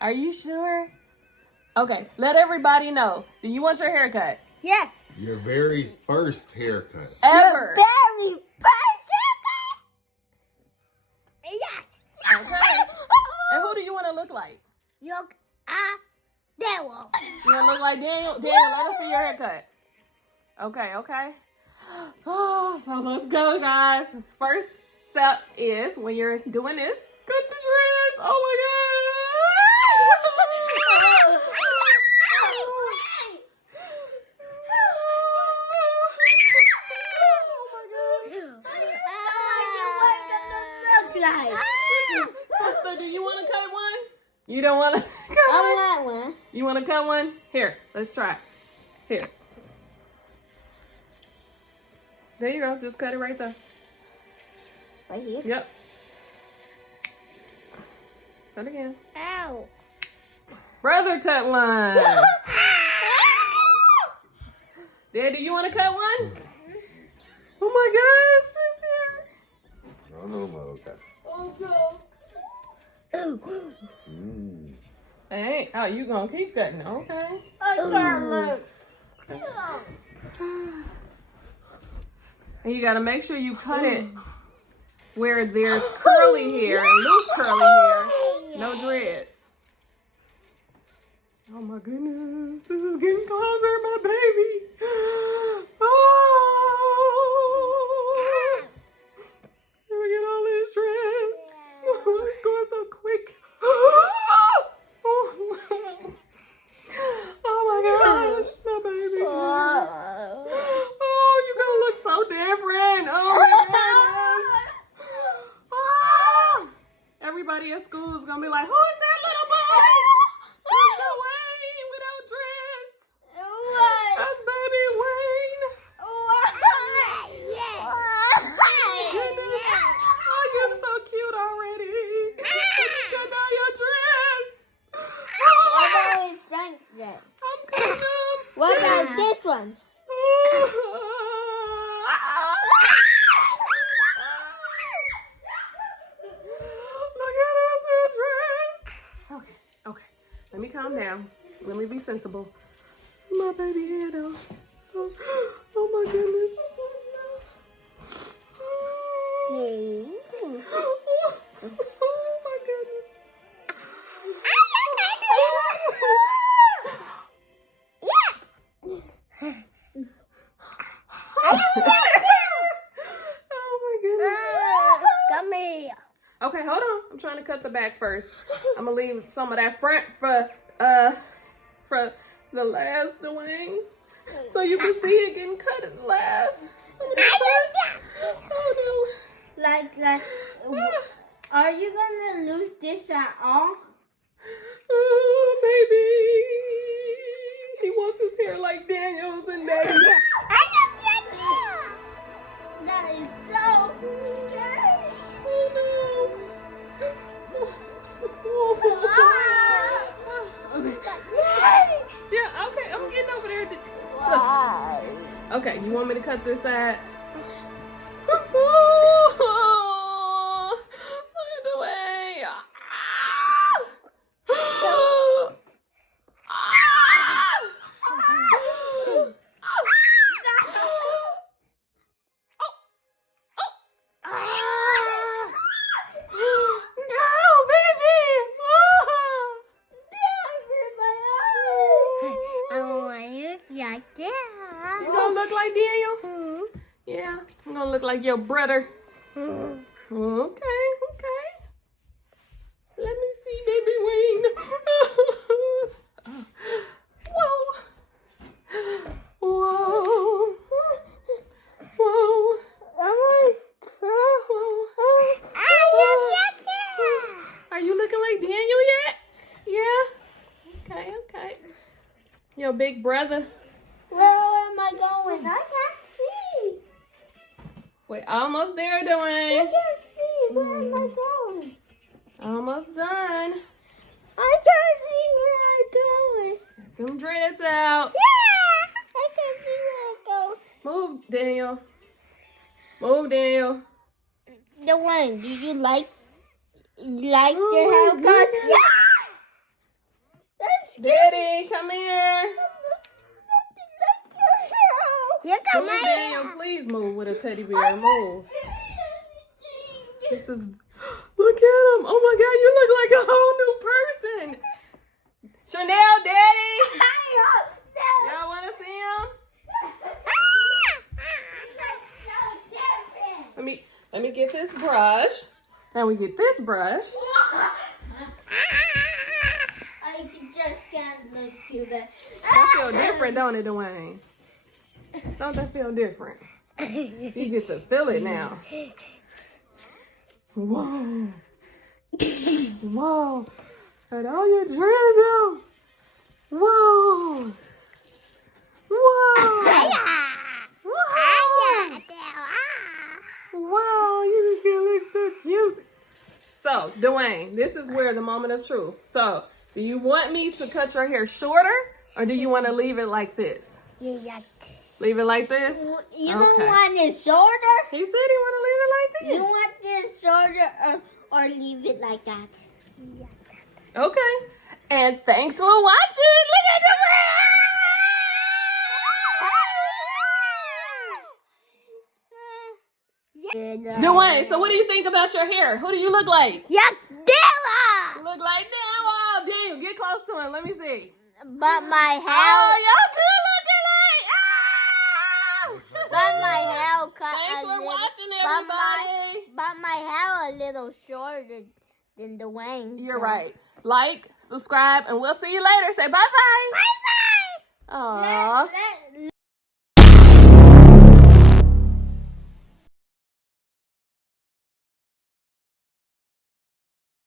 Are you sure? Okay, let everybody know. Do you want your haircut? Yes. Your very first haircut. Ever. Your very first haircut. Yes. Okay. And who do you want to look like? Daniel. You want to look like Daniel? Daniel, let us see your haircut. Okay, okay. Oh, so let's go, guys. First step is when you're doing this, cut the dreads. Oh my God. Sister, do you want to cut one? You don't want to cut one? I want one. You want to cut one? Here, let's try. Here. There you go. Just cut it right there. Right here? Yep. Cut again. Ow. Brother, cut one. Dad, do you want to cut one? Oh my gosh, she's here. No, no, no, okay. Oh no. Hey, oh, you gonna keep cutting? Okay. I can't look. And you gotta make sure you cut it where there's curly hair and loose curly hair, no dreads. Oh my goodness, this is getting closer, my baby. Oh, here we get all these dreads. It's going so quick. Oh my gosh, my baby. Oh, you're gonna look so different. Oh my goodness. Ah! Everybody at school is gonna be like, who is that little boy? Who's the Wayne without dreads? That's baby Wayne. Goodness. Oh, you're so cute already. Cut down your dreads. I'm cutting them. What about this one? Look at us, dread. Okay, okay. Let me calm down. Let me be sensible. See my baby hair though. So, oh my goodness. Oh my goodness. Oh my goodness. Come here. Okay, hold on. I'm trying to cut the back first. I'm gonna leave some of that front for the last, Dwayne, so you can see it getting cut at last. Some of the front. Oh Like, are you gonna lose this at all? no. Oh, baby. He wants his hair like Daniel's and Daddy. That is so scary. Oh no. Yeah, okay, I'm getting over there. Look. Okay, you want me to cut this side? Oh, look at the way. You gonna look like Daniel? Yeah, I'm gonna look like your brother. Okay, okay. Let me see, baby Wayne. Whoa. Whoa. Whoa. Are you looking like Daniel yet? Yeah? Okay, okay. Your big brother. Where am I going? I can't see. We're almost there, I Dwayne. can't see. Where am I going? Almost done. I can't see where I'm going. Some dreads out. Yeah! I can't see where I'm going. Move, Daniel. Move, Daniel. The one, do you like Oh your my haircut? goodness. Yeah! Daddy, come here. You got Come my here, Daniel. Please move with a teddy bear. Move. This is. Look at him. Oh my God, you look like a whole new person. Chanel, Daddy. Y'all want to see him? Let me get this brush. Now we get this brush. I just can't look you there. That feel different, don't it, Dwayne? Don't that feel different? You get to feel it now. Whoa. Whoa. And all your dreads out. Whoa. Whoa. Wow, you look so cute. So, Dwayne, this is where the moment of truth. So, do you want me to cut your hair shorter or do you want to leave it like this? Leave it like this? You don't want it shorter? He said he want to leave it like this. You want it shorter or leave it like that? Okay. And thanks for watching. Look at Dwayne, so what do you think about your hair? Who do you look like? Dilla! Look like that. Wow, Daniel, get close to him. Let me see. But my hair, Oh, y'all do looking like. but my hair cut Thanks a for little. watching, But everybody. my hair a little shorter than Dwayne's. You're right. Like, subscribe, and we'll see you later. Say bye-bye. Bye bye. Aww.